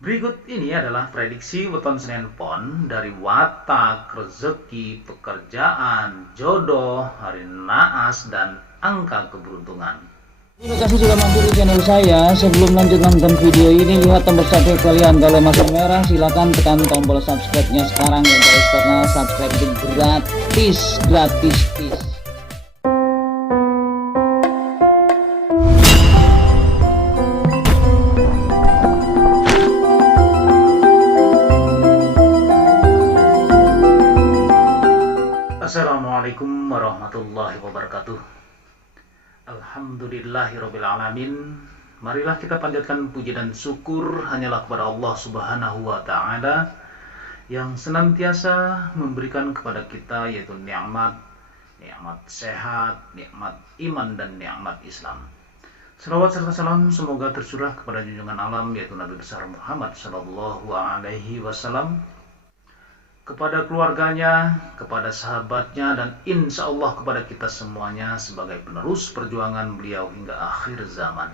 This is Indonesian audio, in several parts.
Berikut ini adalah prediksi weton Senin Pon dari watak, rezeki, pekerjaan, jodoh, hari naas, dan angka keberuntungan. Terima kasih sudah mampir di channel saya. Sebelum lanjut nonton video ini, lihat tombol subscribe kalian. Kalau masih merah, silahkan tekan tombol subscribe-nya sekarang ya guys, karena subscribe itu gratis. Assalamualaikum warahmatullahi wabarakatuh. Alhamdulillahirrabbilalamin. Marilah kita panjatkan puji dan syukur hanyalah kepada Allah Subhanahu wa Ta'ala yang senantiasa memberikan kepada kita yaitu nikmat sehat, nikmat iman, dan nikmat Islam. Salawat serta salam semoga tercurah kepada junjungan alam yaitu Nabi besar Muhammad Sallallahu Alaihi Wasallam, kepada keluarganya, kepada sahabatnya, dan insya Allah kepada kita semuanya sebagai penerus perjuangan beliau hingga akhir zaman.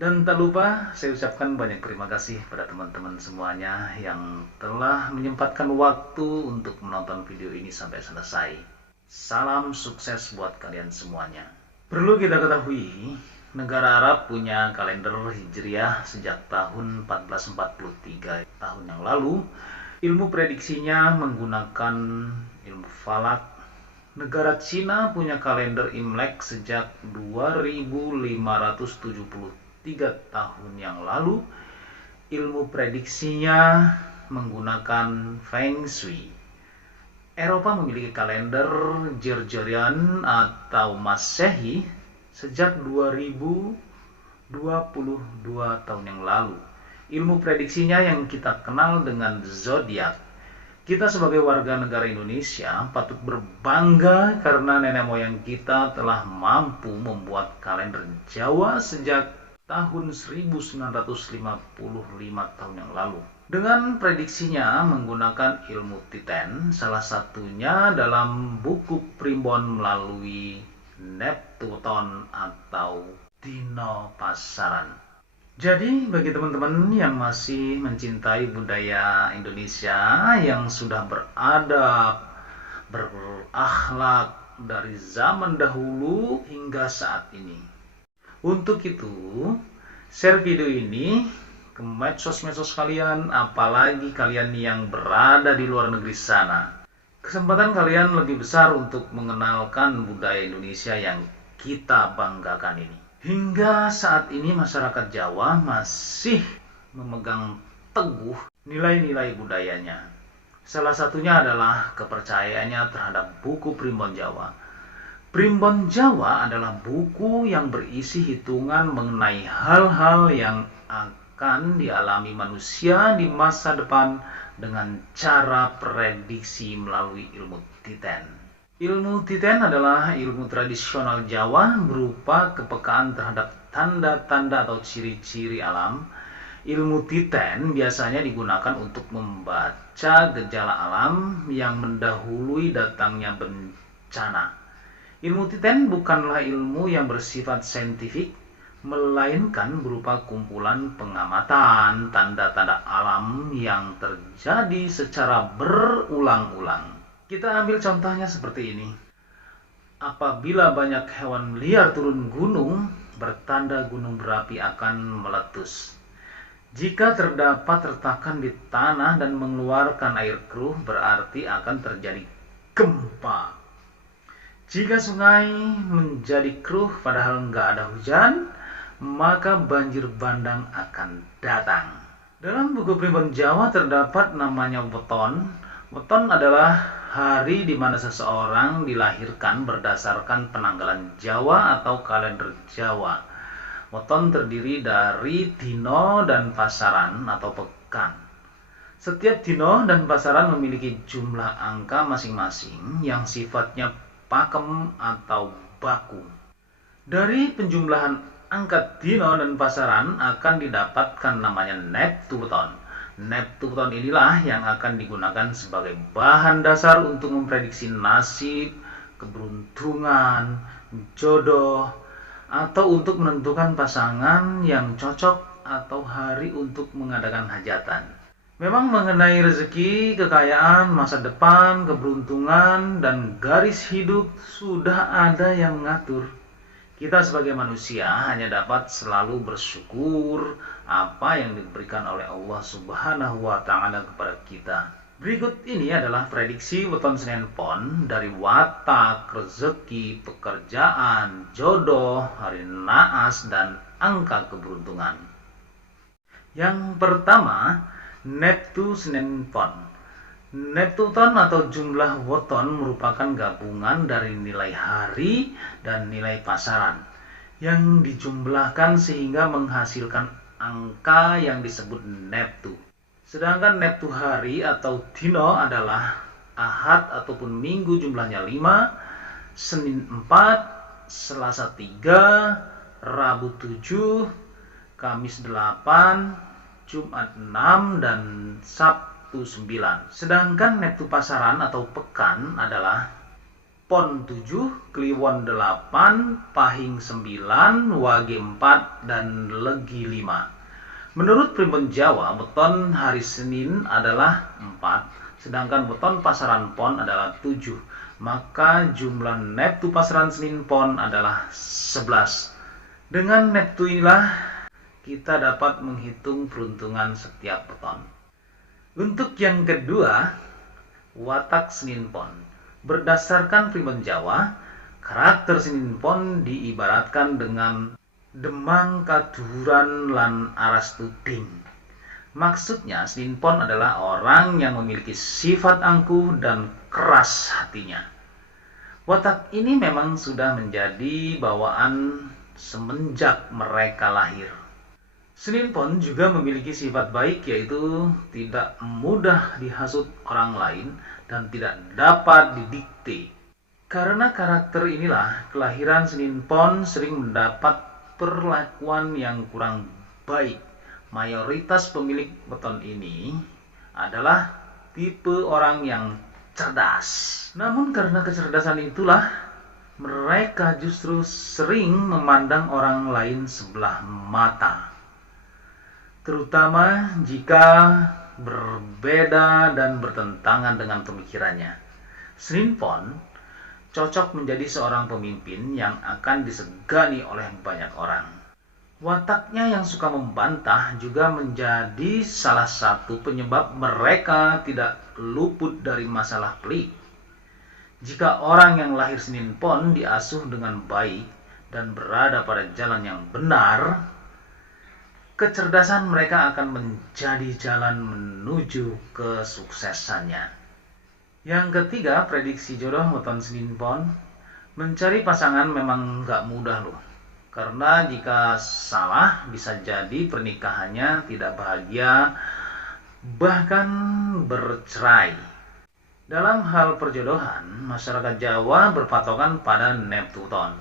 Dan tak lupa saya ucapkan banyak terima kasih pada teman-teman semuanya yang telah menyempatkan waktu untuk menonton video ini sampai selesai. Salam sukses buat kalian semuanya. Perlu kita ketahui, negara Arab punya kalender Hijriah sejak tahun 1443 tahun yang lalu. Ilmu prediksinya menggunakan ilmu falak. Negara Cina punya kalender Imlek sejak 2573 tahun yang lalu. Ilmu prediksinya menggunakan Feng Shui. Eropa memiliki kalender Gregorian atau Masehi sejak 2022 tahun yang lalu. Ilmu prediksinya yang kita kenal dengan zodiak. Kita sebagai warga negara Indonesia patut berbangga karena nenek moyang kita telah mampu membuat kalender Jawa sejak tahun 1955 tahun yang lalu. Dengan prediksinya menggunakan ilmu Titen, salah satunya dalam buku Primbon melalui Neptuton atau Dino Pasaran. Jadi bagi teman-teman yang masih mencintai budaya Indonesia, yang sudah beradab, berakhlak dari zaman dahulu hingga saat ini, untuk itu share video ini ke medsos-medsos kalian, apalagi kalian yang berada di luar negeri sana. Kesempatan kalian lebih besar untuk mengenalkan budaya Indonesia yang kita banggakan ini. Hingga saat ini masyarakat Jawa masih memegang teguh nilai-nilai budayanya. Salah satunya adalah kepercayaannya terhadap buku Primbon Jawa. Primbon Jawa adalah buku yang berisi hitungan mengenai hal-hal yang akan dialami manusia di masa depan dengan cara prediksi melalui ilmu Titen. Ilmu Titen adalah ilmu tradisional Jawa berupa kepekaan terhadap tanda-tanda atau ciri-ciri alam. Ilmu Titen biasanya digunakan untuk membaca gejala alam yang mendahului datangnya bencana. Ilmu Titen bukanlah ilmu yang bersifat saintifik, melainkan berupa kumpulan pengamatan tanda-tanda alam yang terjadi secara berulang-ulang. Kita ambil contohnya seperti ini. Apabila banyak hewan liar turun gunung, bertanda gunung berapi akan meletus. Jika terdapat retakan di tanah dan mengeluarkan air keruh, berarti akan terjadi gempa. Jika sungai menjadi keruh padahal nggak ada hujan, maka banjir bandang akan datang. Dalam buku Primbon Jawa terdapat namanya weton. Weton adalah hari di mana seseorang dilahirkan berdasarkan penanggalan Jawa atau kalender Jawa. Weton terdiri dari dino dan pasaran atau pekan. Setiap dino dan pasaran memiliki jumlah angka masing-masing yang sifatnya pakem atau baku. Dari penjumlahan angka dino dan pasaran akan didapatkan namanya Neptuton. Neptuton inilah yang akan digunakan sebagai bahan dasar untuk memprediksi nasib, keberuntungan, jodoh, atau untuk menentukan pasangan yang cocok atau hari untuk mengadakan hajatan. Memang mengenai rezeki, kekayaan, masa depan, keberuntungan, dan garis hidup sudah ada yang mengatur. Kita sebagai manusia hanya dapat selalu bersyukur apa yang diberikan oleh Allah Subhanahu wa Ta'ala kepada kita. Berikut ini adalah prediksi weton Senin Pon dari watak, rezeki, pekerjaan, jodoh, hari naas, dan angka keberuntungan. Yang pertama, Neptu Senin Pon. Neptuton atau jumlah weton merupakan gabungan dari nilai hari dan nilai pasaran yang dijumlahkan sehingga menghasilkan angka yang disebut Neptu. Sedangkan Neptu hari atau dino adalah Ahad ataupun Minggu jumlahnya 5, Senin 4, Selasa 3, Rabu 7, Kamis 8, Jumat 6, dan Sabtu 9. Sedangkan Neptu pasaran atau pekan adalah Pon 7, Kliwon 8, Pahing 9, Wage 4, dan Legi 5. Menurut Primbon Jawa, weton hari Senin adalah 4, sedangkan weton pasaran Pon adalah 7. Maka jumlah Neptu pasaran Senin Pon adalah 11. Dengan Neptu inilah kita dapat menghitung peruntungan setiap weton. Untuk yang kedua, watak Senin Pon. Berdasarkan Primbon Jawa, karakter Senin Pon diibaratkan dengan demang kaduran lan aras tuding. Maksudnya Senin Pon adalah orang yang memiliki sifat angkuh dan keras hatinya. Watak ini memang sudah menjadi bawaan semenjak mereka lahir. Senin Pon juga memiliki sifat baik, yaitu tidak mudah dihasut orang lain dan tidak dapat didikte. Karena karakter inilah, kelahiran Senin Pon sering mendapat perlakuan yang kurang baik. Mayoritas pemilik weton ini adalah tipe orang yang cerdas. Namun karena kecerdasan itulah, mereka justru sering memandang orang lain sebelah mata, terutama jika berbeda dan bertentangan dengan pemikirannya. Senin Pon cocok menjadi seorang pemimpin yang akan disegani oleh banyak orang. Wataknya yang suka membantah juga menjadi salah satu penyebab mereka tidak luput dari masalah pelik. Jika orang yang lahir Senin Pon diasuh dengan baik dan berada pada jalan yang benar, kecerdasan mereka akan menjadi jalan menuju kesuksesannya. Yang ketiga, prediksi jodoh weton Senin Pon. Mencari pasangan memang gak mudah loh. Karena jika salah bisa jadi pernikahannya tidak bahagia, bahkan bercerai. Dalam hal perjodohan, masyarakat Jawa berpatokan pada Neptuton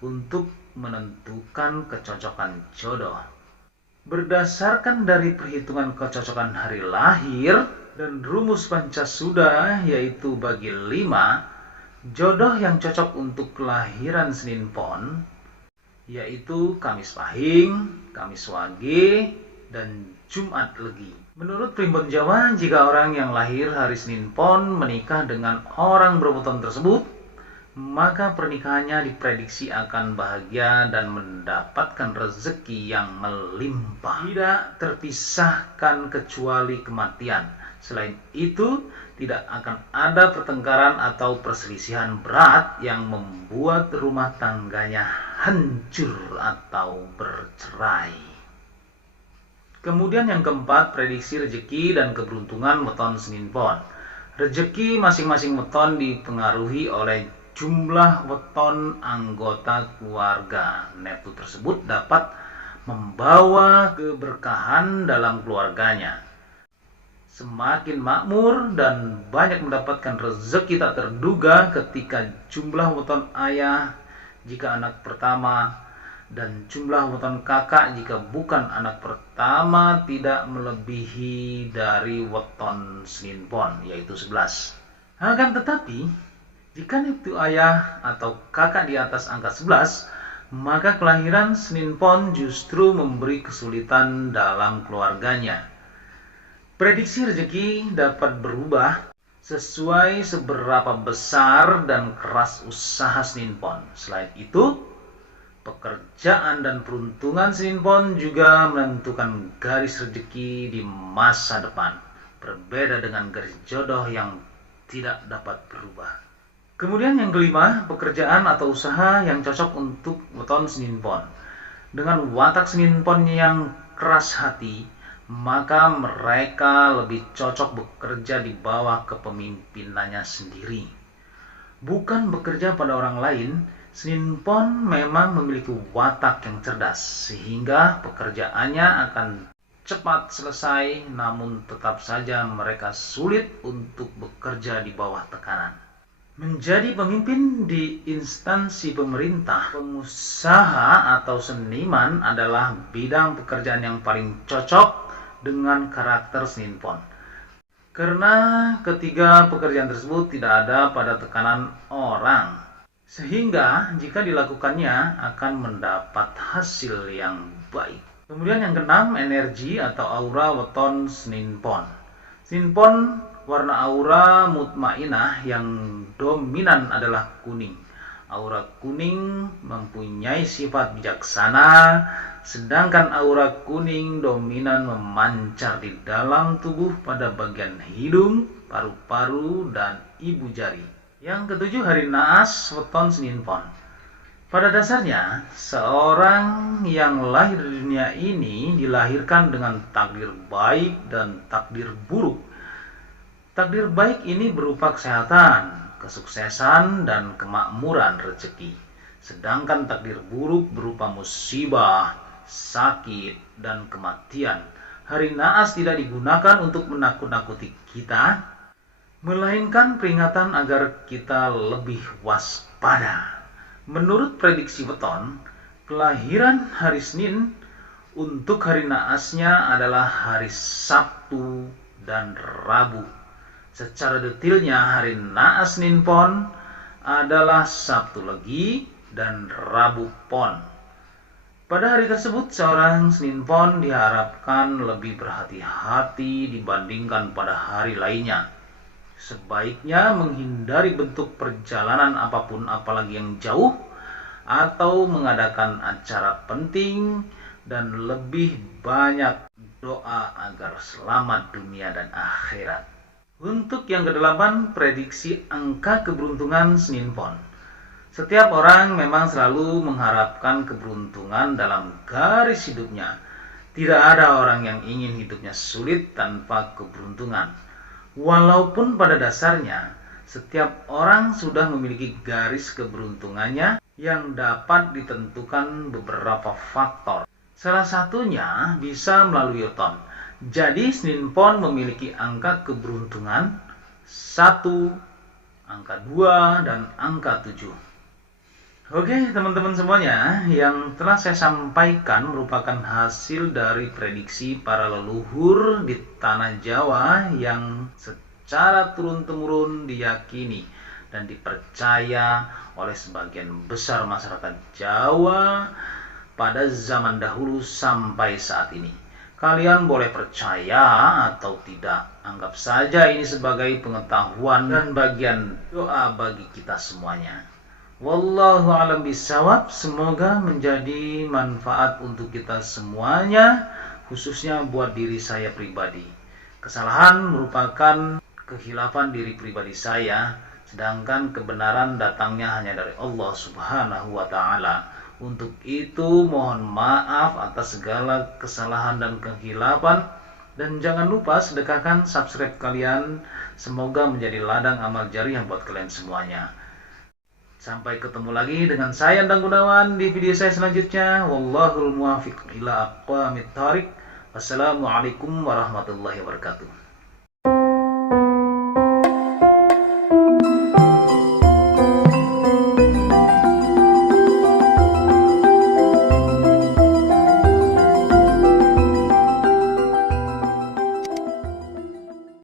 untuk menentukan kecocokan jodoh. Berdasarkan dari perhitungan kecocokan hari lahir dan rumus Pancasuda, yaitu bagi 5, jodoh yang cocok untuk kelahiran Senin Pon yaitu Kamis Pahing, Kamis Wage, dan Jumat Legi. Menurut Primbon Jawa, jika orang yang lahir hari Senin Pon menikah dengan orang berweton tersebut, maka pernikahannya diprediksi akan bahagia dan mendapatkan rezeki yang melimpah, tidak terpisahkan kecuali kematian. Selain itu, tidak akan ada pertengkaran atau perselisihan berat yang membuat rumah tangganya hancur atau bercerai. Kemudian yang keempat, prediksi rezeki dan keberuntungan weton Senin Pon. Rezeki masing-masing weton dipengaruhi oleh jumlah weton anggota keluarga. Neptu tersebut dapat membawa keberkahan dalam keluarganya. Semakin makmur dan banyak mendapatkan rezeki tak terduga ketika jumlah weton ayah jika anak pertama dan jumlah weton kakak jika bukan anak pertama tidak melebihi dari weton Senin Pon, yaitu 11. Akan tetapi, jika neptu ayah atau kakak di atas angka 11, maka kelahiran Senin Pon justru memberi kesulitan dalam keluarganya. Prediksi rezeki dapat berubah sesuai seberapa besar dan keras usaha Senin Pon. Selain itu, pekerjaan dan peruntungan Senin Pon juga menentukan garis rezeki di masa depan. Berbeda dengan garis jodoh yang tidak dapat berubah. Kemudian yang kelima, pekerjaan atau usaha yang cocok untuk weton Senin Pon. Dengan watak Senin Pon yang keras hati, maka mereka lebih cocok bekerja di bawah kepemimpinannya sendiri. Bukan bekerja pada orang lain. Senin Pon memang memiliki watak yang cerdas, sehingga pekerjaannya akan cepat selesai, namun tetap saja mereka sulit untuk bekerja di bawah tekanan. Menjadi pemimpin di instansi pemerintah, pengusaha atau seniman adalah bidang pekerjaan yang paling cocok dengan karakter Senin Pon. Karena ketiga pekerjaan tersebut tidak ada pada tekanan orang, sehingga jika dilakukannya akan mendapat hasil yang baik. Kemudian yang keenam, energi atau aura weton Senin Pon. Senin Pon warna aura mutmainah yang dominan adalah kuning. Aura kuning mempunyai sifat bijaksana, sedangkan aura kuning dominan memancar di dalam tubuh pada bagian hidung, paru-paru, dan ibu jari. Yang ketujuh, hari naas weton Senin Pon. Pada dasarnya, seorang yang lahir di dunia ini dilahirkan dengan takdir baik dan takdir buruk. Takdir baik ini berupa kesehatan, kesuksesan, dan kemakmuran rezeki. Sedangkan takdir buruk berupa musibah, sakit, dan kematian. Hari naas tidak digunakan untuk menakut-nakuti kita, melainkan peringatan agar kita lebih waspada. Menurut prediksi weton, kelahiran hari Senin untuk hari naasnya adalah hari Sabtu dan Rabu. Secara detailnya, hari naas Senin Pon adalah Sabtu Legi dan Rabu Pon. Pada hari tersebut, seorang Senin Pon diharapkan lebih berhati-hati dibandingkan pada hari lainnya. Sebaiknya menghindari bentuk perjalanan apapun, apalagi yang jauh, atau mengadakan acara penting, dan lebih banyak doa agar selamat dunia dan akhirat. Untuk yang kedelapan, prediksi angka keberuntungan Senin Pon. Setiap orang memang selalu mengharapkan keberuntungan dalam garis hidupnya. Tidak ada orang yang ingin hidupnya sulit tanpa keberuntungan. Walaupun pada dasarnya, setiap orang sudah memiliki garis keberuntungannya yang dapat ditentukan beberapa faktor. Salah satunya bisa melalui weton. Jadi Senin Pon memiliki angka keberuntungan 1, angka 2, dan angka 7. Oke teman-teman semuanya, yang telah saya sampaikan merupakan hasil dari prediksi para leluhur di tanah Jawa yang secara turun-temurun diyakini dan dipercaya oleh sebagian besar masyarakat Jawa pada zaman dahulu sampai saat ini. Kalian boleh percaya atau tidak, anggap saja ini sebagai pengetahuan dan bagian doa bagi kita semuanya. Wallahu a'lam bishawab. Semoga menjadi manfaat untuk kita semuanya, khususnya buat diri saya pribadi. Kesalahan merupakan kehilafan diri pribadi saya, sedangkan kebenaran datangnya hanya dari Allah Subhanahu wa ta'ala. Untuk itu mohon maaf atas segala kesalahan dan kehilafan, dan jangan lupa sedekahkan subscribe kalian. Semoga menjadi ladang amal jariah buat kalian semuanya. Sampai ketemu lagi dengan saya Endang Gunawan di video saya selanjutnya. Wallahul muwaffiq ila aqwamit thariq. Wassalamualaikum warahmatullahi wabarakatuh.